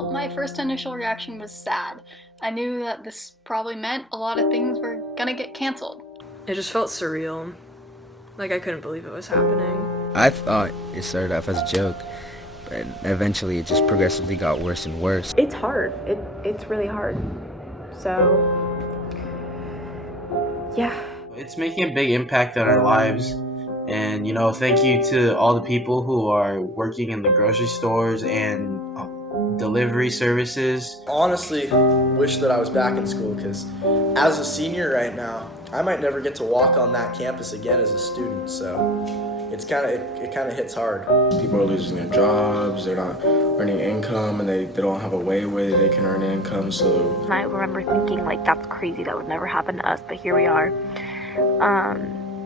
Well, my first initial reaction was sad. I knew that this probably meant a lot of things were gonna get canceled. It just felt surreal. Like I couldn't believe it was happening. I thought it started off as a joke, but eventually it just progressively got worse and worse. It's hard. It's really hard. So, yeah. It's making a big impact on our lives. And, thank you to all the people who are working in the grocery stores and delivery services. Honestly, wish that I was back in school because as a senior right now, I might never get to walk on that campus again as a student. So it kind of hits hard. People are losing their jobs, they're not earning income, and they don't have a way where they can earn income. So I remember thinking like that's crazy, that would never happen to us, but here we are.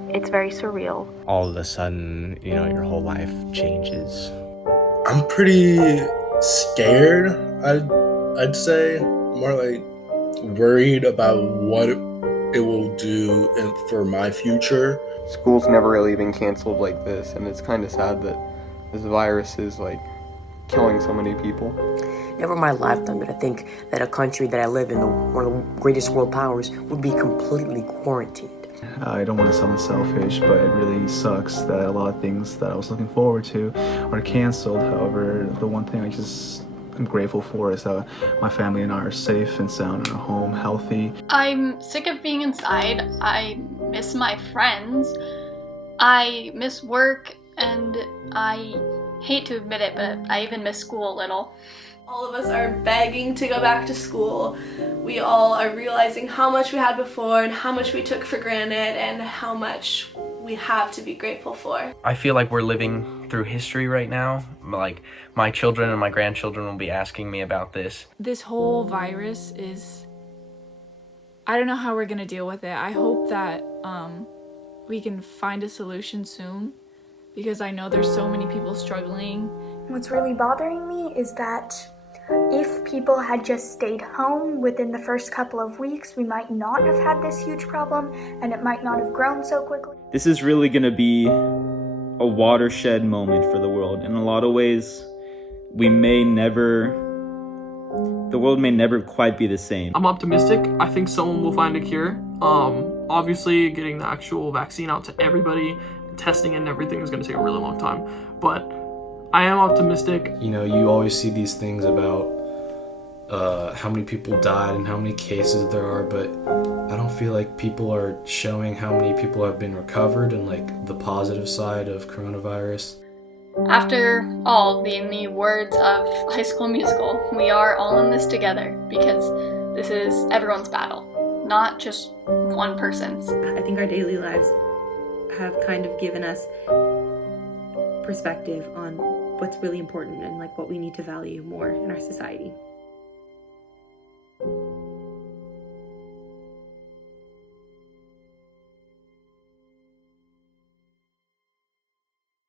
It's very surreal. All of a sudden, your whole life changes. I'm pretty scared, I'd say. More like worried about what it will do for my future. School's never really been canceled like this, and it's kind of sad that this virus is killing so many people. Never in my lifetime did I think that a country that I live in, one of the greatest world powers, would be completely quarantined. I don't want to sound selfish, but it really sucks that a lot of things that I was looking forward to are canceled. However, the one thing I'm grateful for is that my family and I are safe and sound in our home, healthy. I'm sick of being inside. I miss my friends. I miss work, and I hate to admit it, but I even miss school a little. All of us are begging to go back to school. We all are realizing how much we had before and how much we took for granted and how much we have to be grateful for. I feel like we're living through history right now. Like, my children and my grandchildren will be asking me about this. This whole virus I don't know how we're gonna deal with it. I hope that we can find a solution soon, because I know there's so many people struggling. What's really bothering me is that if people had just stayed home within the first couple of weeks, we might not have had this huge problem, and it might not have grown so quickly. This is really going to be a watershed moment for the world. In a lot of ways, the world may never quite be the same. I'm optimistic. I think someone will find a cure. Obviously, getting the actual vaccine out to everybody, testing and everything is going to take a really long time, but I am optimistic. You always see these things about how many people died and how many cases there are, but I don't feel like people are showing how many people have been recovered and the positive side of coronavirus. After all, in the words of High School Musical, we are all in this together, because this is everyone's battle, not just one person's. I think our daily lives have kind of given us perspective on what's really important and what we need to value more in our society.